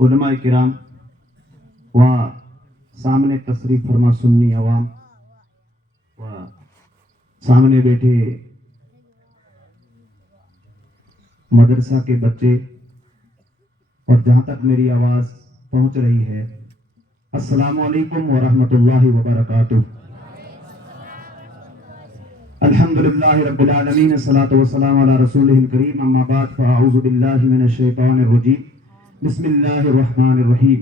उलमा किराम व सामने तशरीफ फरमा सुन्नी अवाम व सामने बैठे मदरसा के बच्चे और जहां तक मेरी आवाज पहुंच रही है, अस्सलामु अलैकुम व रहमतुल्लाहि व बरकातुहू। अल्हम्दुलिल्लाहि रब्बिल आलमीन, अस्सलातु वस्सलामु अला रसूलिहिल करीम, अम्मा बाद, फअऊज़ु बिल्लाहि मिनश शैतानिर रजीम, बिस्मिल्लाहिर रहमानिर रहीम।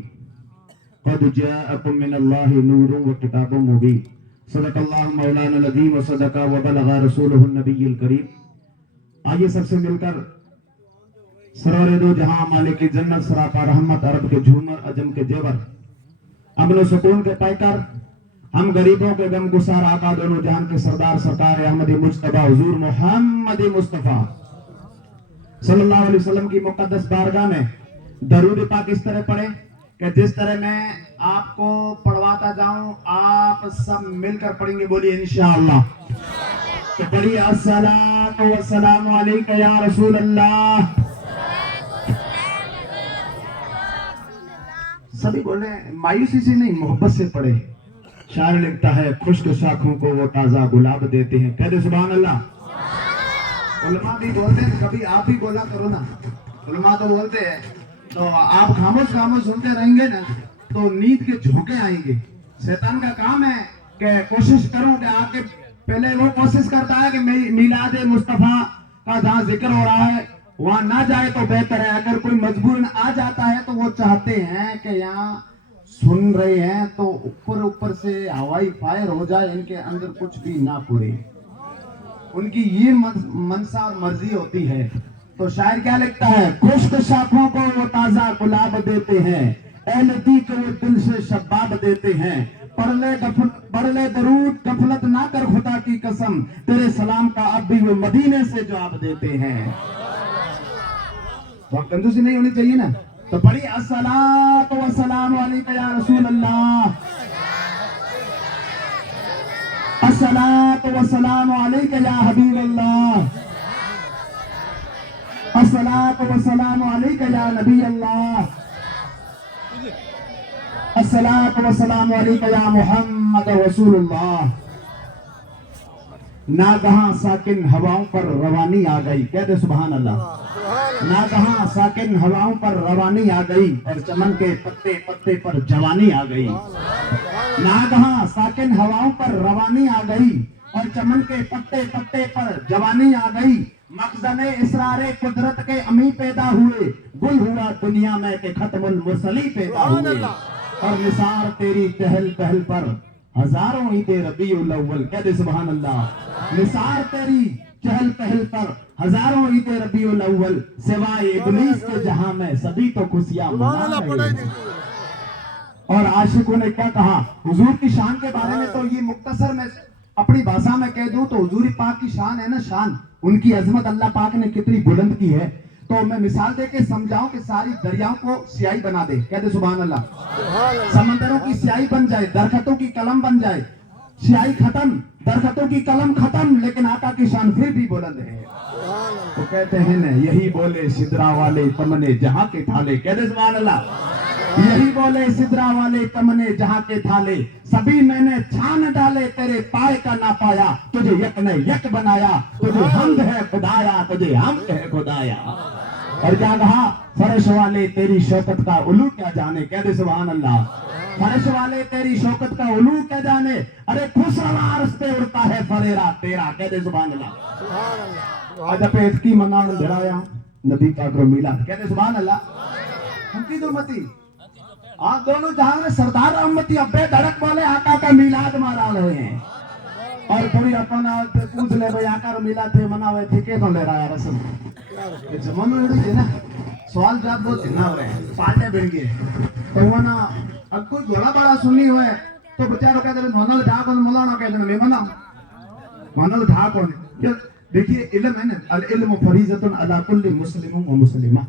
क़द जाअकुम मिनल्लाहि नूरुन व किताबुम मुबीन, सदक़ल्लाहु मौलाना अज़ीम व सदक़ा व बलग़ा रसूलुहुन नबिय्युल करीम। आइए सबसे मिलकर सरोरे दो जहां मालिक जन्नत सरापा रहमत, अरब के झूमर, अजम के जेवर, अमन सुकून के पैकर, हम गरीबों के गम गुसार आका दोनों जहान के सरदार सरकार अहमदी मुज्तबा हुजूर मोहम्मद मुस्तफा सल्लल्लाहु अलैहि वसल्लम की मुकद्दस बारगाह में दरूद पाक इस तरह पढ़े कि जिस तरह मैं आपको पढ़वाता जाऊं आप सब मिलकर पढ़ेंगे। बोलिए इंशाअल्लाह। तो पढ़िए, अस्सलातु वस्सलामु अलैका या रसूल अल्लाह। सभी बोले मायूसी से नहीं, मोहब्बत से पढ़े। शायर लिखता है, खुश्क शाखों को वो ताजा गुलाब देते हैं। कह दे सुभान अल्लाह। उलमा भी बोलते हैं, कभी आप ही बोला करो ना। उलमा तो बोलते हैं, तो आप खामोश खामोश सुनते रहेंगे ना तो नींद के झोंके आएंगे। शैतान का काम है कि कोशिश करूं कि आपके पहले वो कोशिश करता है कि मिलाद मुस्तफा का जहां जिक्र हो रहा है वहां ना जाए तो बेहतर है। अगर कोई मजबूरन आ जाता है तो वो चाहते हैं कि यहाँ सुन रहे हैं तो ऊपर ऊपर से हवाई फायर हो जाए, इनके अंदर कुछ भी ना पुड़े। उनकी ये मनसा और मर्जी होती है। तो शायर क्या लिखता है, खुश्क शाखों को वो ताजा गुलाब देते हैं, एहलती को वो दिल से शबाब देते हैं। पढ़ ले दरूद, गफलत ना कर खुदा की कसम, तेरे सलाम का अब भी वो मदीने से जवाब देते हैं। वहाँ कंजूसी नहीं होनी चाहिए ना। तो पढ़िए, अस्सलातु वस्सलामु अलैका या रसूल अल्लाह, अस्सलातु वस्सलामु अलैका या हबीब अल्लाह, अस्सलातु वस्सलामु अलैका या नबी अल्लाह, अस्सलातु वस्सलामु अलैका या मुहम्मद रसूलुल्लाह। नागहां साकिन हवाओं पर रवानी आ गई। कहते सुभान अल्लाह। नागहां साकिन हवाओं पर रवानी आ गई और चमन के पत्ते पत्ते पर जवानी आ गई। नागहां साकिन हवाओं पर रवानी आ गई और चमन के पत्ते पत्ते पर जवानी आ गई। मखज़ने इसरारे कुदरत के अमी पैदा हुए, गुल हुआ दुनिया में के खत्मुल मुरसली पैदा हुए। और निसार तेरी चहल पहल पर हजारों ईद रबीउल अव्वल। कहते सुभान अल्लाह। निसार तेरी चहल पहल पर हजारों ईद रबीउल अव्वल, सिवाय इब्लीस के जहां में सभी तो खुशियां मना रहे हैं। और आशिकों ने क्या कहा हुजूर की शान के बारे में, तो ये मुख्तसर में अपनी भाषा में कह दूं तो हुजूर पाक की शान है ना, शान उनकी अजमत अल्लाह पाक ने कितनी बुलंद की है। तो मैं मिसाल देके समझाऊं कि सारी दरियाओं को स्याही बना दे। कहते सुभान अल्लाह। समंदरों की स्याही बन जाए, दरख्तों की कलम बन जाए, स्याही खत्म, दरख्तों की कलम खत्म, लेकिन आका की शान फिर भी बुलंद है। तो कहते हैं ना, यही बोले सिदरा वाले तमने जहां के थाले। कहते सुभान अल्लाह। यही बोले सिदरा वाले तमने जहां के थाले, सभी मैंने छान डाले तेरे पाए का ना पाया, तुझे यक ने यक बनाया, तुझे हमद है खुदाया, तुझे हमद है खुदाया। और क्या कहा, फर्श वाले तेरी शौकत का उलू क्या जाने। कहते सुभान अल्लाह। फर्श वाले तेरी शौकत का उलू क्या जाने, अरे खुशरवा रस्ते उड़ता है फरेरा तेरा। कहते सुभान अल्लाह। आज पे इतकी मनान धराया नबी पाक रो मिला। कहते सुभान अल्लाह। हम की दुमती आप दोनों जहां में सरदार अहमदी अब्बे धड़क वाले आका का मिलाद मना रहे हैं। और थोड़ी अपन पूछ ले भाई आका रो मिलाद थे मनावे थे के तो ले रहा है रस्म ये जमानो एड़ी है ना, सवाल जवाब बहुत ना हो रहे हैं, पाटे बिन गए। तो वो ना अब कोई बड़ा बड़ा सुनी हुए तो बेचारो कहते हैं मनल ढा कौन मौलाना कहते हैं मैं मना मनल ढा कौन। देखिए इल्म है ना, अल इल्म फरीज़तुन अला कुल्ली मुस्लिम व मुस्लिमा।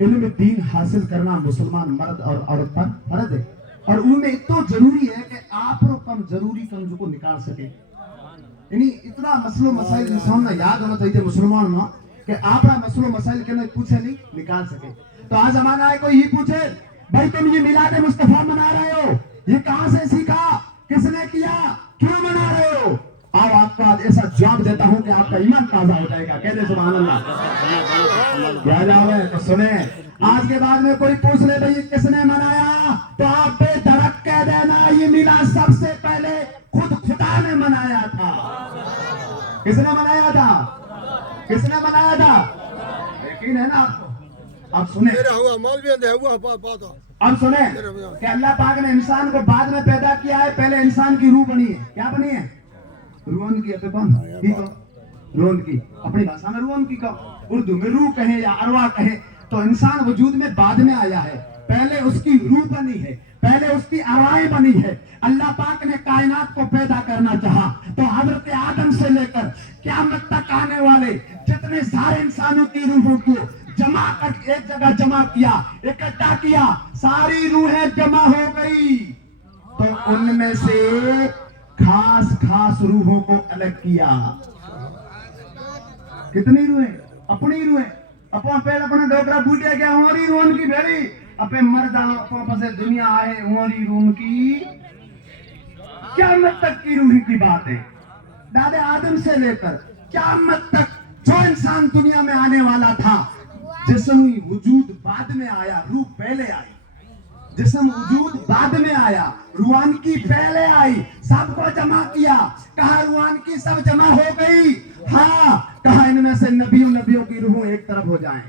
इल्म दीन हासिल करना मुसलमान मर्द और औरत पर फर्ज है। और उनमें इतना जरूरी है कि आप कम जरूरी कम को निकाल सके। यानी इतना मसलो मसाइल इंसान ने याद होना चाहिए मुसलमान में कि आप मसलो मसाइल के लिए पूछे नहीं निकाल सके। तो आज जमाना है कोई ही पूछे भाई तुम ये मिलाद मुस्तफा मना रहे हो, ये कहां से सीखा, किसने किया, क्यों मना रहे हो? अब आपको आज ऐसा जवाब देता हूं कि आपका ईमान ताजा हो जाएगा। कहते सुभान अल्लाह। क्या जवाब है? तो सुने, आज के बाद में कोई पूछ ले भाई किसने मनाया, तो आप बेधड़क कह देना ये मिलाद सबसे पहले खुद खुदा ने मनाया था। किसने मनाया था? किसने मनाया था? यकीन है ना आपको? अब सुने, अब सुने कि अल्लाह पाक ने इंसान को बाद में पैदा किया है, पहले इंसान की रूह बनी है। क्या बनी है? रूह की। रूह की अपनी भाषा में रूह की कहो, उर्दू में रूह कहे या अरवा कहे, तो इंसान वजूद में बाद में आया है। पहले उसकी रूह बनी है, पहले उसकी अरवाएं बनी है। अल्लाह पाक ने कायनात को पैदा करना चाहा तो हजरत आदम से लेकर क़यामत तक आने वाले जितने सारे इंसानों की रूहों को जमा कर एक जगह जमा किया, इकट्ठा किया, सारी रूहें जमा हो गई, तो उनमें से खास खास रूहों को अलग किया। कितनी रूहें? अपनी रूहें, अपना पेड़ अपना डोकरा फूटे क्या हमारी रूह की भेड़ी, अपने मर जाओ अपने से दुनिया आए हमारी रूह की, क़यामत तक की रूह की बात है। दादे आदम से लेकर क़यामत तक जो इंसान दुनिया में आने वाला था, जिस्म वजूद बाद में आया, रूह पहले आई। जिस्म वजूद बाद में आया, रूहान की पहले आई, सबको जमा किया। कहा रूहान की सब जमा हो गई? हाँ। कहा इनमें से नबियों की रूह एक तरफ हो जाएं।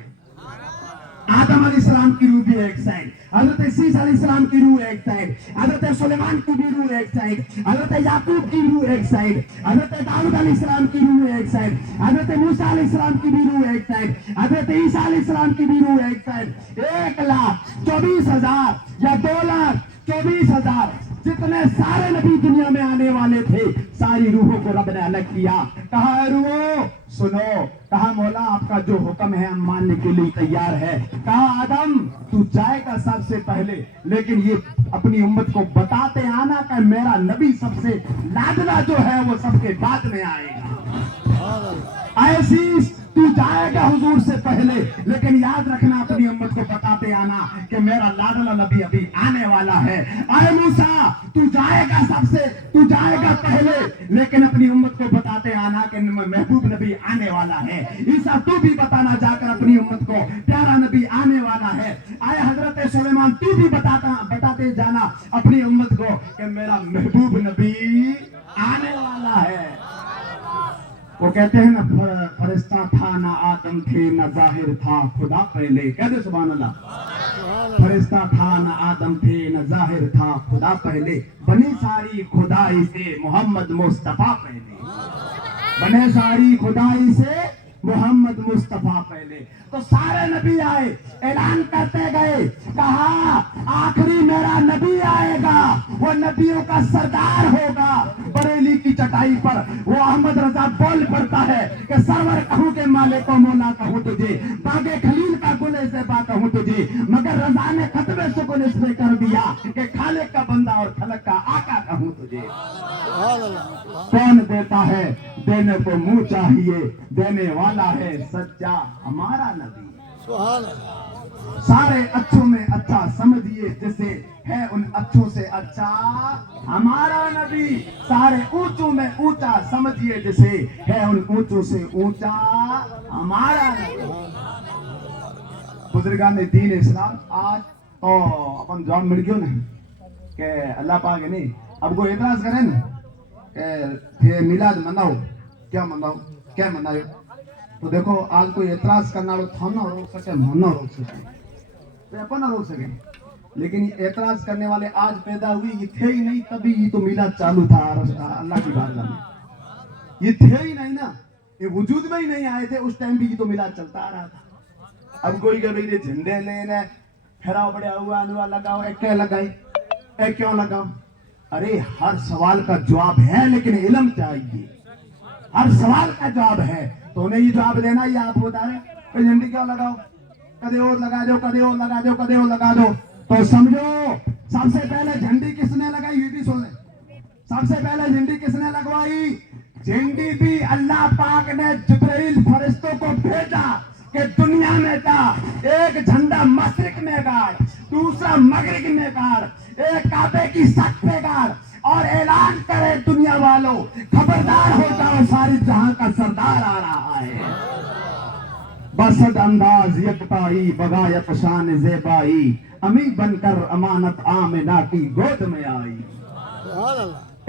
आदम अलैहिस्सलाम की रूह भी एक साइड, हजरत ईसा अलैहिस्सलाम की रूह एक साइड, हजरत सुलेमान की भी रूह एक साइड, हजरत याकूब की रूह एक साइड, हजरत दाऊद अलैहिस्सलाम की रूह एक साइड, हजरत मूसा अलैहिस्सलाम की भी रूह एक साइड, हजरत ईसा अलैहिस्सलाम की भी रूह एक साइड। 1,24,000 या 2,24,000 जितने सारे नबी दुनिया में आने वाले थे, सारी रूहों को रब ने अलग किया। कहा रूहो सुनो, कहा मौला आपका जो हुक्म है हम मानने के लिए तैयार है। कहा आदम तू जाएगा सबसे पहले, लेकिन ये अपनी उम्मत को बताते आना कि मेरा नबी सबसे लाडला जो है वो सबके बाद में आएगा। ऐसी तू जाएगा हुजूर से पहले, लेकिन याद रखना अपनी उम्मत को बताते आना कि मेरा लाडला नबी अभी आने वाला है। आए मूसा तू जाएगा पहले, लेकिन अपनी उम्मत को बताते आना कि महबूब नबी आने वाला है। ईसा तू भी बताना जाकर अपनी उम्मत को प्यारा नबी आने वाला है। आए हजरत सुलेमान तू भी बताते जाना अपनी उम्मत को कि मेरा महबूब नबी आने वाला है। वो कहते हैं ना फरिश्ता था ना आदम थे ना जाहिर था खुदा पहले। कहते सुभान अल्लाह। फरिश्ता था ना आदम थे ना जाहिर था खुदा पहले, बनी सारी खुदाई से मोहम्मद मुस्तफा पहले। बने सारी खुदाई से मोहम्मद मुस्तफा पहले। तो सारे नबी आए, ऐलान करते गए, कहा आखिरी मेरा नबी आएगा, वो नबियों का सरदार होगा। बरेली की चटाई पर वो अहमद रजा बोल पड़ता है कि सरवर कहूं के मालिक को मौला कहूं तुझे, बागे खलील का गुले से बात कहूं तुझे, मगर रजा ने खतबे सुकुन इसमें कर दिया कि खालिक का बंदा और खलक का आका कहूं तुझे। कौन देता है देने को मुंह चाहिए, देने वाला है सच्चा हमारा नबी। सारे अच्छों में अच्छा समझिए जिसे है उन अच्छों से अच्छा हमारा नबी। सारे ऊंचों में ऊंचा समझिए जिसे है उन ऊंचों से ऊंचा हमारा नबी। बुजुर्गान दीन इस्लाम आज तो अपन जवाब मिल गयो ना कि अल्लाह पाक नहीं। अब कोई एतराज करे ना कि मिलाद मनाओ, क्या मनाओ, क्या मनाओ, तो देखो आज कोई एतराज करना था ना रोक सके, ना रोक सके, तो अपन ना रोक सके। लेकिन एतराज करने वाले आज पैदा हुए, ये थे ही नहीं तभी ये तो मिलाद चालू था अल्लाह की बारगाह में। ये थे ही नहीं ना, ये वजूद में ही नहीं आए थे उस टाइम भी ये तो मिलाद चलता आ रहा था। अब कोई कभी झंडे लेने फेराव बढ़िया हुआ अनुआ लगाओ, एक क्या लगाई, एक क्यों लगाओ। अरे हर सवाल का जवाब है लेकिन इल्म चाहिए। हर सवाल का जवाब है तो उन्हें ये जवाब देना ही आप बता रहे झंडी क्यों लगाओ, कदे और लगा दो, कदे और लगा दो, कदे और लगा दो। तो समझो सबसे पहले झंडी किसने लगाई ये भी सुने। सबसे पहले झंडी किसने लगवाई? झंडी भी अल्लाह पाक ने जिब्राइल फरिश्तों को भेजा कि दुनिया में जा एक झंडा मशरिक में गाड़, दूसरा मगरिब में गाड़, एक काबे की सट पे गाड़ और ऐलान करे दुनिया वालों, खबरदार हो जाओ सारी जहां का सरदार आ रहा है। बसद अंदाज यकताई बगायत शान ज़ेबाई, अमी बनकर अमानत आमिना की गोद में आई।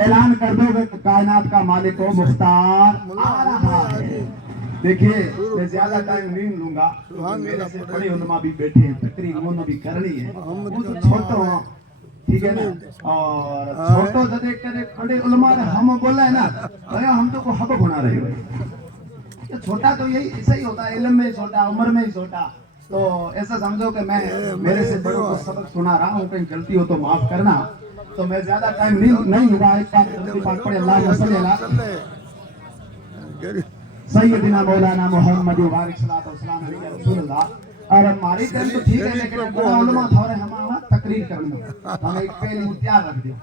ऐलान कर दोगे कि कायनात का मालिक हो मुख्तार आ रहा है। देखिए मैं ज्यादा टाइम नहीं लूंगा, मेरे से बड़े उलमा भी बैठे हैं, तकरीर उन्होंने भी करनी है, वो तो छोटो हो, ठीक है ना। और छोटो से देख कर बड़े उलमा ने हम बोला है ना, भैया हम तो को हक बना रहे हो। तो छोटा तो यही ऐसा ही होता है, इल्म में छोटा, उम्र में ही छोटा। तो ऐसा समझो कि मैं मेरे से बड़ों को सबक सुना रहा हूँ, कहीं गलती हो तो माफ करना। तो मैं ज्यादा टाइम नहीं लूंगा, एक बार जल्दी पाक पढ़े अल्लाह सैयदना मौलाना मोहम्मद बारिक सल्लल्लाहु अलैहि रसूलुल्लाह। और हमारी टाइम तो ठीक है, लेकिन बड़ा उलमा थोड़े हम तकरीर करना हम एक पहले तैयार रख दियो।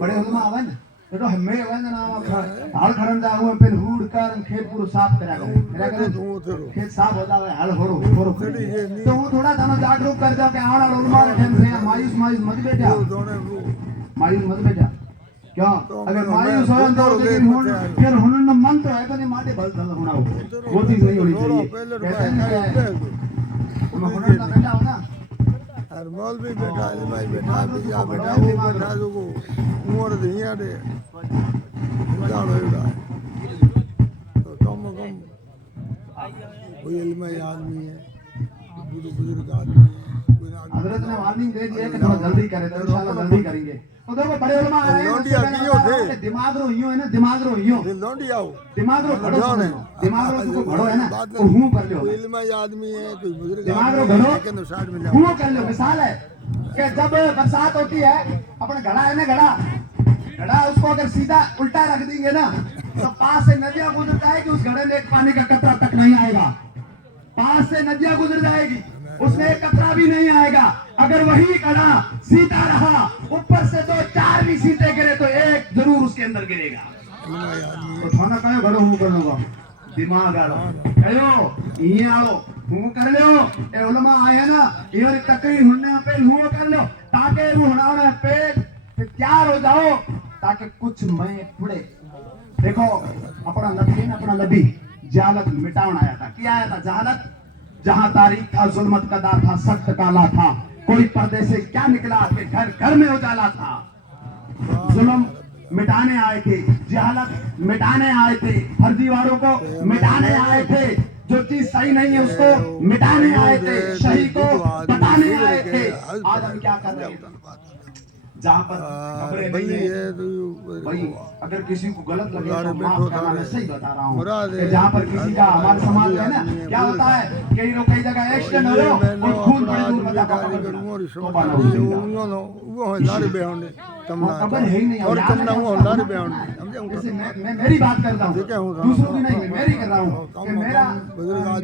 बड़े उलमा आवे ना तो हमें वे ना हाल खरन जा हुए पेन हुड कर खेत पूरा साफ करा करे, खेत साफ हो जावे हाल होरो तो वो थोड़ा थानो जागरूक कर दो कि आना उलमा रे टाइम से मायूस मत बैठा, मायूस मत बैठा। क्यों अगर मायूस हो तो फिर हुन मन तो है तो माटे भल धल होना, वो चीज नहीं होनी चाहिए। कहते हैं तुम हुनर का बेटा हो ना, हर मॉल भी बैठा है, भाई बैठा बिया बैठा वो बैठा जो को उमर दिया दे जाओ रहा है। तो कम कोई इल्म आदमी है, बुजुर्ग आदमी है, हजरत ने वार्निंग दे दी है कि थोड़ा जल्दी करें, तो इंशाल्लाह जल्दी करेंगे। तो देखो बड़े उलमा आ रहे हैं, दिमाग रो यूं है ना, दिमाग रो यूं लौंडी आओ दिमाग रो घड़ो है, दिमाग रो जो घड़ो है ना वो हूं कर लो। कोई इल्म आदमी है, कोई बुजुर्ग दिमाग रो घड़ो हूं कर लो। मिसाल है कि जब बरसात होती है, अपना घड़ा है ना, घड़ा उसको अगर सीधा उल्टा रख देंगे ना तो पास से नदियां गुजर जाएगी, उस घड़े में एक पानी का कतरा तक नहीं आएगा। पास से नदियां गुजर जाएगी, उसमें एक कतरा भी नहीं आएगा। अगर वही घड़ा सीधा रहा, ऊपर से 2-4 भी सीधे गिरे तो एक जरूर उसके अंदर गिरेगा। तो थाना कहो घड़ो हूं कर लो, दिमाग आलो कहो ये आलो हूं कर लो। ए उलमा आए ना ये तकरीर होने पे हूं कर लो, ताकि वो होना पे तैयार हो जाओ, ताकि कुछ मैं पुड़े। देखो अपना नबी जहालत मिटावन आया था। क्या आया था? जहालत, जहां तारीख था, जुल्मत का दार था, सख्त काला था, कोई पर्दे से क्या निकला कि घर घर में उजाला था। जुल्म मिटाने आए थे, जहालत मिटाने आए थे, फर्जीवारों को मिटाने आए थे, जो चीज सही नहीं है उसको मिटाने आए थे, सही को बताने आए थे। आज हम क्या कर रहे हैं? जहाँ पर खबरें नहीं है भाई, अगर किसी को गलत लगे तो माफ करना, मैं सही बता रहा हूँ। जहाँ पर किसी का हमारे समाज में ना क्या होता है, कई लोग कई जगह एक्सीडेंट हो रहा और खून बड़ी दूर बचा खबर है ही नहीं। और मैं मेरी बात करता हूँ, दूसरों की नहीं, मेरी कर रहा हूँ कि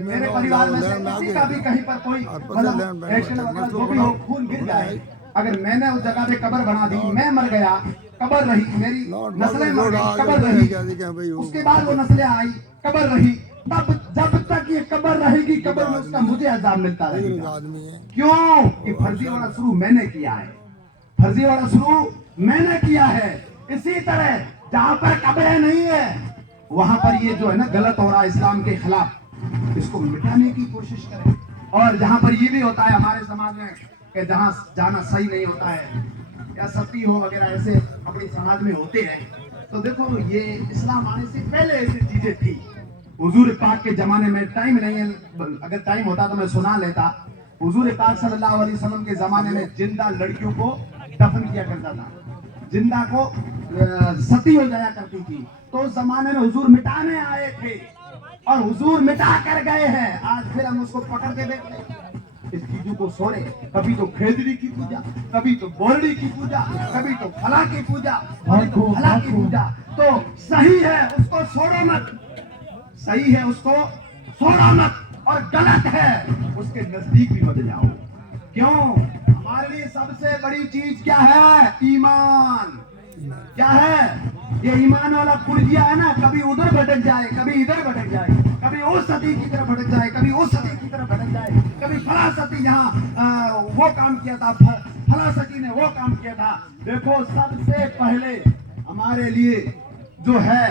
मेरे परिवार में से किसी का भी कहीं पर कोई एक्सीडेंट वगैरह जो भी हो, खून गिर जाए, अगर मैंने उस जगह पे कब्र बना दी, मैं मर गया, कब्र रही, मेरी नस्लें मर गई, कब्र रही, उसके बाद वो नस्लें आई, कब्र रही, तब जब तक ये कब्र रहेगी, कब्र में उसका मुझे अजाब मिलता रहेगा। क्यों? ये फर्जीवाड़ा शुरू मैंने किया है, फर्जीवाड़ा शुरू मैंने किया है। इसी तरह जहाँ पर कब्रें नहीं है वहां पर ये जो है ना गलत हो रहा है इस्लाम के खिलाफ, इसको मिटाने की कोशिश करें। और जहाँ पर ये भी होता है हमारे समाज में कि जहाँ जाना सही नहीं होता है या सती हो वगैरह ऐसे अपनी समाज में होते हैं, तो देखो ये इस्लाम आने से पहले ऐसी चीजें थी। हुजूर पाक के जमाने में टाइम नहीं है, अगर टाइम होता तो मैं सुना लेता। हुजूर पाक सल्लल्लाहु अलैहि वसल्लम के जमाने में जिंदा लड़कियों को दफन किया करता था, जिंदा को सती हो जाया करती थी। तो उस जमाने में हुजूर मिटाने आए थे और हुजूर मिटा कर गए हैं। आज फिर हम उसको पकड़ के देख लें, इस चीजों को सोने, कभी तो खेदड़ी की पूजा, कभी तो बोरड़ी की पूजा, कभी तो फला की पूजा, कभी तो फला की पूजा। तो सही है उसको छोड़ो मत, सही है उसको छोड़ो मत, और गलत है उसके नजदीक भी मत जाओ। क्यों? हमारे लिए सबसे बड़ी चीज क्या है? ईमान। क्या है? ये ईमान वाला पुर्जिया है ना, कभी उधर भटक जाए, कभी इधर भटक जाए, कभी उस सती की तरफ भटक जाए, कभी उस सती की तरफ भटक जाए, कभी फला सती जहाँ वो काम किया था, फला सखी ने वो काम किया था। देखो सबसे पहले हमारे लिए जो है,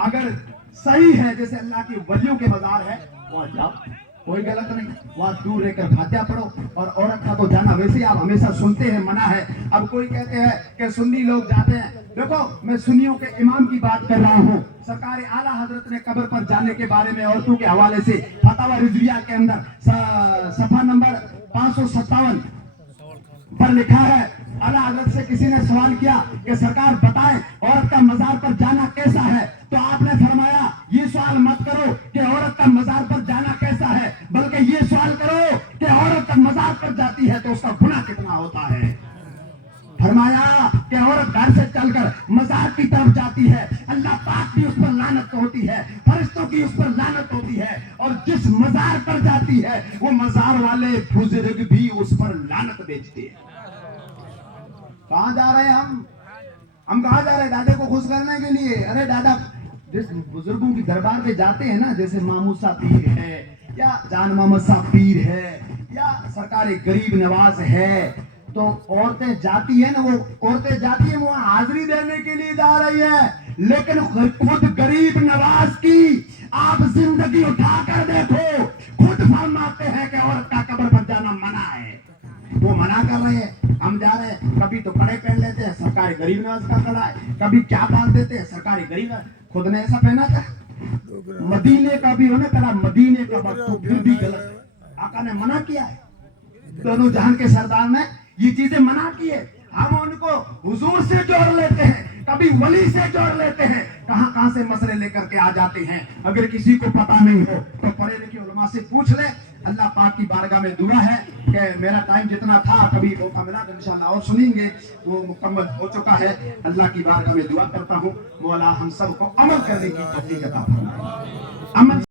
अगर सही है, जैसे अल्लाह की वलियों के मजार है, वहाँ जाओ, कोई गलत नहीं, वहाँ दूर रहकर फातिहा पढ़ो। और औरत का तो जाना वैसे आप हमेशा सुनते हैं मना है। अब कोई कहते हैं कि सुन्नी लोग जाते हैं, देखो मैं सुन्नियों के इमाम की बात कर रहा हूँ। सरकार आला हजरत ने कब्र पर जाने के बारे में औरतों के हवाले से फतवा रिजविया के अंदर सफा नंबर 557 पर लिखा है, आला हजरत से किसी ने सवाल किया कि सरकार बताएं औरत का मजार पर जाना कैसा है, तो आपने फरमाया ये सवाल मत करो कि औरत का मजार पर जाना कैसा है, बल्कि ये सवाल करो कि औरत का मजार पर जाती है तो उसका गुनाह कितना होता है। फरमाया कि औरत घर से चलकर मजार की तरफ जाती है, अल्लाह पाक की उस पर लानत होती है, फरिश्तों की उस पर लानत होती है, और जिस मजार पर जाती है वो मजार वाले बुजुर्ग भी उस पर लानत बेचते हैं। कहाँ जा रहे हैं हम कहाँ जा रहे हैं? दादा को खुश करने के लिए। अरे दादा, जिस बुजुर्गों की दरबार पे जाते हैं ना, जैसे मामूसा पीर है या जान मोहम्मद साहब पीर है या सरकार गरीब नवाज है, तो औरतें जाती है ना, वो औरतें जाती है वहां हाजिरी देने के लिए जा रही है, लेकिन खुद गरीब नवाज की आप जिंदगी उठाकर देखो, खुद फरमाते हैं कि औरत का कब्र पर जाना मना है। वो मना कर रहे हैं, हम जा रहे हैं। कभी तो कड़े पहन लेते हैं, सरकारी गरीब नवाज का कड़ा है, कभी क्या बांध देते हैं, सरकारी गरीब नवाज। खुद ने ऐसा पहना था, मदीने का भी होना कड़ा, मदीने का बात तो फिर भी गलत है। आका ने मना किया है, दोनों जहान के सरदार ने ये चीजें मना की है। हम उनको हुजूर से जोड़ लेते हैं, कभी वली से जोड़ लेते हैं, कहां से मसले लेकर के आ जाते हैं। अगर किसी को पता नहीं हो तो पढ़े लिखे उलमा से पूछ ले। अल्लाह पाक की बारगाह में दुआ है कि मेरा टाइम जितना था, कभी मौका मिला तो इंशाअल्लाह और सुनेंगे, वो मुकम्मल हो चुका है। अल्लाह की बारगाह में दुआ करता हूँ, मौला हम सबको अमल करने की तौफीक अता फरमाए। अमल